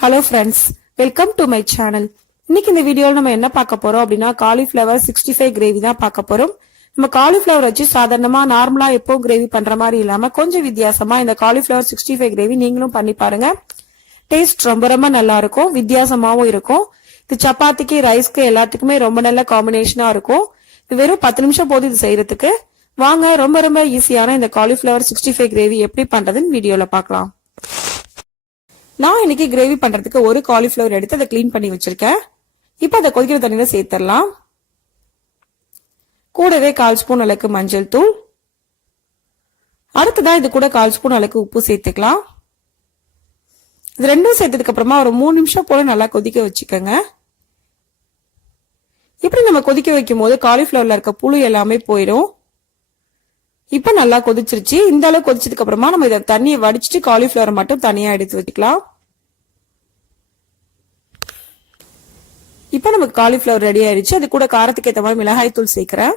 Hello friends welcome to my channel இன்னைக்கு இந்த வீடியோவில் நம்ம என்ன பார்க்க போறோம் அப்படின்னா காலிஃப்ளவர் சிக்ஸ்டி ஃபைவ் கிரேவி தான் பார்க்க போறோம். நம்ம காலிஃபிளவர் வச்சு சாதாரணமா நார்மலா எப்பவும் கிரேவி பண்ற மாதிரி இல்லாம கொஞ்சம் வித்தியாசமா இந்த காலிஃப்ளவர் சிக்ஸ்டி ஃபைவ் கிரேவி நீங்களும் பண்ணி பாருங்க. டேஸ்ட் ரொம்ப ரொம்ப நல்லா இருக்கும் வித்தியாசமாவும் இருக்கும். இது சப்பாத்திக்கு ரைஸ்க்கு எல்லாத்துக்குமே ரொம்ப நல்ல காம்பினேஷனா இருக்கும். இது வெறும் பத்து நிமிஷம் போது இது செய்யறதுக்கு. வாங்க ரொம்ப ரொம்ப ஈஸியான இந்த காலிஃபிளவர் சிக்ஸ்டி ஃபைவ் கிரேவி எப்படி பண்றதுன்னு வீடியோல பார்க்கலாம். நான் இன்னைக்கு கிரேவி பண்றதுக்கு ஒரு காலிஃபிளவர் எடுத்து அதை க்ளீன் பண்ணி வச்சிருக்கேன். இப்போ அதை கொதிக்கிற தண்ணியில சேர்த்துடலாம். கூடவே கால் ஸ்பூன் அளவுக்கு மஞ்சள் தூள். அடுத்ததா இது கூட கால் ஸ்பூன் அளவுக்கு உப்பு சேர்த்துக்கலாம். இது ரெண்டும் சேர்த்ததுக்கு அப்புறமா ஒரு மூணு நிமிஷம் போல நல்லா கொதிக்க வச்சுக்கோங்க. இப்படி நம்ம கொதிக்க வைக்கும் போது காலிஃபிளவர்ல இருக்க புழு எல்லாமே போயிடும். இப்போ நல்லா கொதிச்சிருச்சு. இந்த அளவு கொதிச்சதுக்கு அப்புறமா நம்ம இதை தண்ணியை வடிச்சிட்டு காலிஃபிளவர் மட்டும் தனியாக எடுத்து வச்சுக்கலாம். இப்போ நமக்கு காலிஃபிளவர் ரெடி ஆயிடுச்சு அது கூட காரத்துக்கு ஏற்ற மாதிரி மிளகாய் தூள் சேர்க்கிறேன்.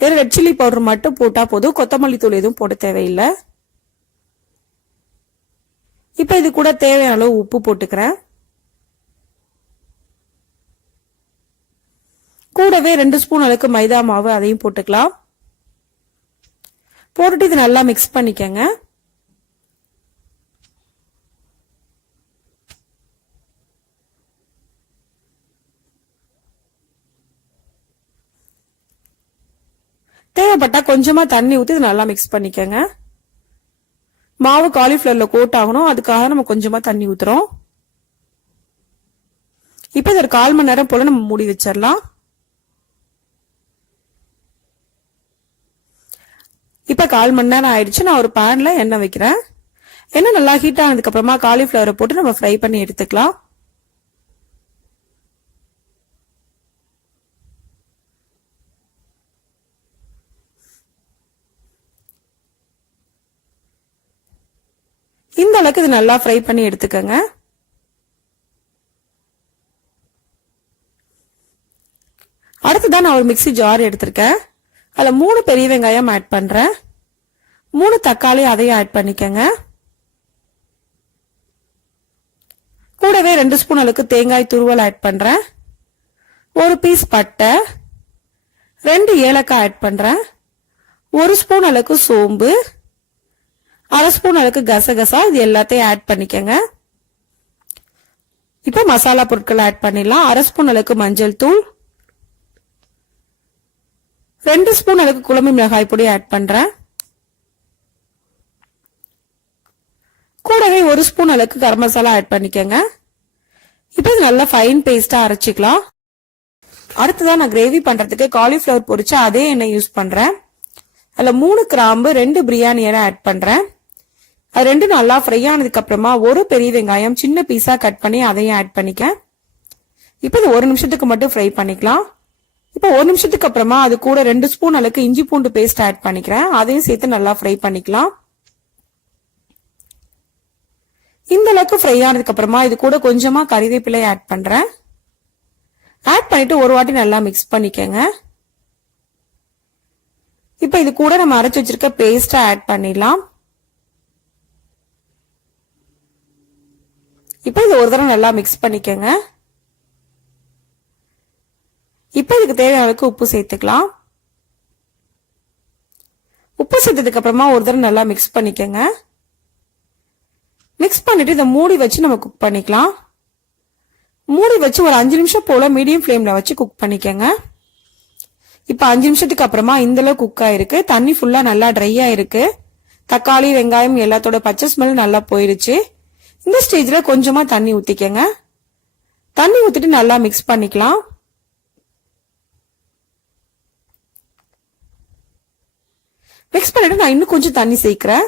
வேற ரெட் சில்லி பவுடர் மட்டும் போட்டால் போதும். கொத்தமல்லி தூள் எதுவும் போட தேவையில்லை. இப்போ இது கூட தேவையான அளவு உப்பு போட்டுக்கிறேன். கூடவே ரெண்டு ஸ்பூன் அளவுக்கு மைதா மாவு அதையும் போட்டுக்கலாம். போட்டுட்டு இது நல்லா மிக்ஸ் பண்ணிக்கங்க. தேவைப்பட்டா கொஞ்சமா தண்ணி ஊற்றி இது நல்லா மிக்ஸ் பண்ணிக்கங்க. மாவு காலிஃப்ளவரில் கோட் ஆகணும். அதுக்காக நம்ம கொஞ்சமா தண்ணி ஊத்துறோம். இப்போ இது ஒரு கால் மணி நேரம் போல நம்ம மூடி வச்சிடலாம் இப்ப கால் மணி நேரம் ஆயிடுச்சு. நான் ஒரு பேன்ல எண்ணெய் வைக்கிறேன். எண்ணெய் நல்லா ஹீட் ஆனதுக்கு அப்புறமா காலிஃபிளவரை போட்டு நம்ம ஃப்ரை பண்ணி எடுத்துக்கலாம். இந்த அளவுக்கு இது நல்லா ஃப்ரை பண்ணி எடுத்துக்கோங்க. அடுத்ததான் நான் ஒரு மிக்ஸி ஜார் எடுத்திருக்கேன். அதில் மூணு பெரிய வெங்காயம் ஆட் பண்ணுறேன் மூணு தக்காளி அதையும் ஆட் பண்ணிக்கங்க. கூடவே ரெண்டு ஸ்பூன் அளவுக்கு தேங்காய் துருவல் ஆட் பண்ணுறேன் ஒரு பீஸ் பட்டை. ரெண்டு ஏலக்காய் ஆட் பண்ணுறேன் ஒரு ஸ்பூன் அளவுக்கு சோம்பு. அரை ஸ்பூன் அளவுக்கு கசகசா இது எல்லாத்தையும் ஆட் பண்ணிக்கங்க. இப்போ மசாலா பொருட்கள் ஆட் பண்ணிடலாம். அரை ஸ்பூன் அளவுக்கு மஞ்சள் தூள். ரெண்டு ஸ்பூன் அளவுக்கு குழம்பு மிளகாய் பொடி ஆட் பண்ணுறேன் கூடவே ஒரு ஸ்பூன் அளவுக்கு கரம் மசாலா ஆட் பண்ணிக்கோங்க. இப்போ இது நல்லா ஃபைன் பேஸ்டா அரைச்சிக்கலாம். அடுத்ததான் நான் கிரேவி பண்றதுக்கு காலிஃபிளவர் பொரிச்சு அதே எண்ணெய் யூஸ் பண்றேன். அதில் மூணு கிராம்பு ரெண்டு பிரியாணி இலை ஆட் பண்றேன். அது ரெண்டு நல்லா ஃப்ரை ஆனதுக்கு அப்புறமா ஒரு பெரிய வெங்காயம் சின்ன பீஸா கட் பண்ணி அதையும் ஆட் பண்ணிக்க இப்போ இது ஒரு நிமிஷத்துக்கு மட்டும் ஃப்ரை பண்ணிக்கலாம். இப்போ ஒரு நிமிஷத்துக்கு அப்புறமா அது கூட ரெண்டு ஸ்பூன் அளவுக்கு இஞ்சி பூண்டு பேஸ்ட் ஆட் பண்ணிக்கிறேன். அதையும் சேர்த்து நல்லா ஃப்ரை பண்ணிக்கலாம். இந்த அளவுக்கு ஃப்ரை ஆனதுக்கு அப்புறமா இது கூட கொஞ்சமா கறிவேப்பிலை ஆட் பண்றேன். ஆட் பண்ணிட்டு ஒரு வாட்டி நல்லா மிக்ஸ் பண்ணிக்கங்க. இப்போ இது கூட நம்ம அரைச்சு வச்சிருக்க பேஸ்டை ஆட் பண்ணிடலாம். இப்போ இது ஒரு தடவை நல்லா மிக்ஸ் பண்ணிக்கங்க. இப்போ இதுக்கு தேவையான அளவுக்கு உப்பு சேர்த்துக்கலாம். உப்பு சேர்த்ததுக்கு அப்புறமா ஒரு தடவை நல்லா மிக்ஸ் பண்ணிக்கங்க. மிக்ஸ் பண்ணிட்டு இதை மூடி வச்சு நம்ம குக் பண்ணிக்கலாம். மூடி வச்சு ஒரு அஞ்சு நிமிஷம் போல மீடியம் ஃப்ளேம்ல வச்சு குக் பண்ணிக்கங்க. இப்போ அஞ்சு நிமிஷத்துக்கு அப்புறமா இந்த அளவு குக் ஆயிருக்கு. தண்ணி ஃபுல்லா நல்லா ட்ரை ஆயிருக்கு. தக்காளி வெங்காயம் எல்லாத்தோட பச்சை ஸ்மெல் நல்லா போயிருச்சு. இந்த ஸ்டேஜ்ல கொஞ்சமா தண்ணி ஊத்திக்கங்க. தண்ணி ஊத்திட்டு நல்லா மிக்ஸ் பண்ணிக்கலாம். மிக்ஸ் பண்ணிட்டு நான் இன்னும் கொஞ்சம் தண்ணி சேர்க்கிறேன்.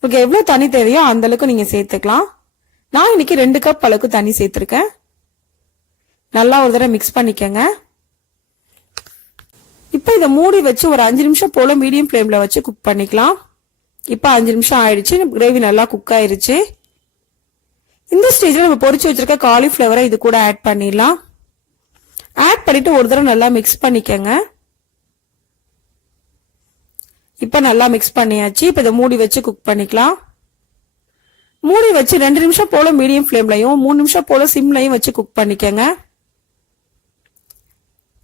உங்களுக்கு எவ்வளவு தண்ணி தேவையோ அந்த அளவுக்கு நீங்க சேர்த்துக்கலாம். நான் இன்னைக்கு ரெண்டு கப் அளவுக்கு தண்ணி சேர்த்திருக்கேன். நல்லா ஒரு தடவை மிக்ஸ் பண்ணிக்கங்க. இப்போ இதை மூடி வச்சு ஒரு அஞ்சு நிமிஷம் போல மீடியம் ஃப்ளேமில் வச்சு குக் பண்ணிக்கலாம். இப்போ அஞ்சு நிமிஷம் ஆயிடுச்சு கிரேவி நல்லா குக் ஆயிடுச்சு இந்த ஸ்டேஜ்ல நம்ம பொரிச்சு வச்சிருக்க காலிஃபிளவரை இது கூட ஆட் பண்ணிடலாம். ஆட் பண்ணிட்டு ஒரு தடவை நல்லா மிக்ஸ் பண்ணிக்கங்க. இப்போ நல்லா மிக்ஸ் பண்ணியாச்சு. இப்போ இதை மூடி வச்சு குக் பண்ணிக்கலாம். மூடி வச்சு ரெண்டு நிமிஷம் போல மீடியம் ஃப்ளேம்லையும் மூணு நிமிஷம் போல சிம்லையும் வச்சு குக் பண்ணிக்கங்க.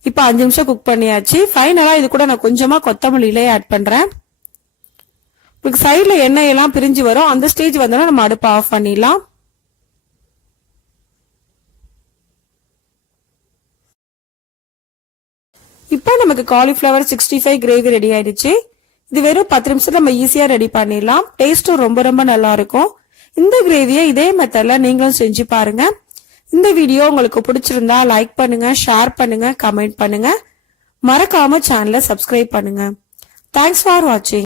இப்போ அஞ்சு நிமிஷம் குக் பண்ணியாச்சு. ஃபைனலாக இது கூட நான் கொஞ்சமாக கொத்தமல்லியிலே ஆட் பண்ணுறேன் உங்களுக்கு சைடில் எண்ணெய் எல்லாம் பிரிஞ்சு வரும். அந்த ஸ்டேஜ் வந்தோன்னா நம்ம அடுப்பை ஆஃப் பண்ணிடலாம். இப்போ நமக்கு cauliflower sixty five gravy ready ஆயிடுச்சு. இது வெறும் பத்து நிமிஷத்துல நம்ம ஈஸியா ரெடி பண்ணிடலாம். டேஸ்ட்டும் ரொம்ப ரொம்ப நல்லா இருக்கும். இந்த கிரேவியை இதே மெத்தட்ல நீங்களும் செஞ்சு பாருங்க. இந்த வீடியோ உங்களுக்கு பிடிச்சிருந்தா லைக் பண்ணுங்க ஷேர் பண்ணுங்க கமெண்ட் பண்ணுங்க. மறக்காம சேனலை சப்ஸ்கிரைப் பண்ணுங்க. தேங்க்ஸ் ஃபார் வாட்சிங்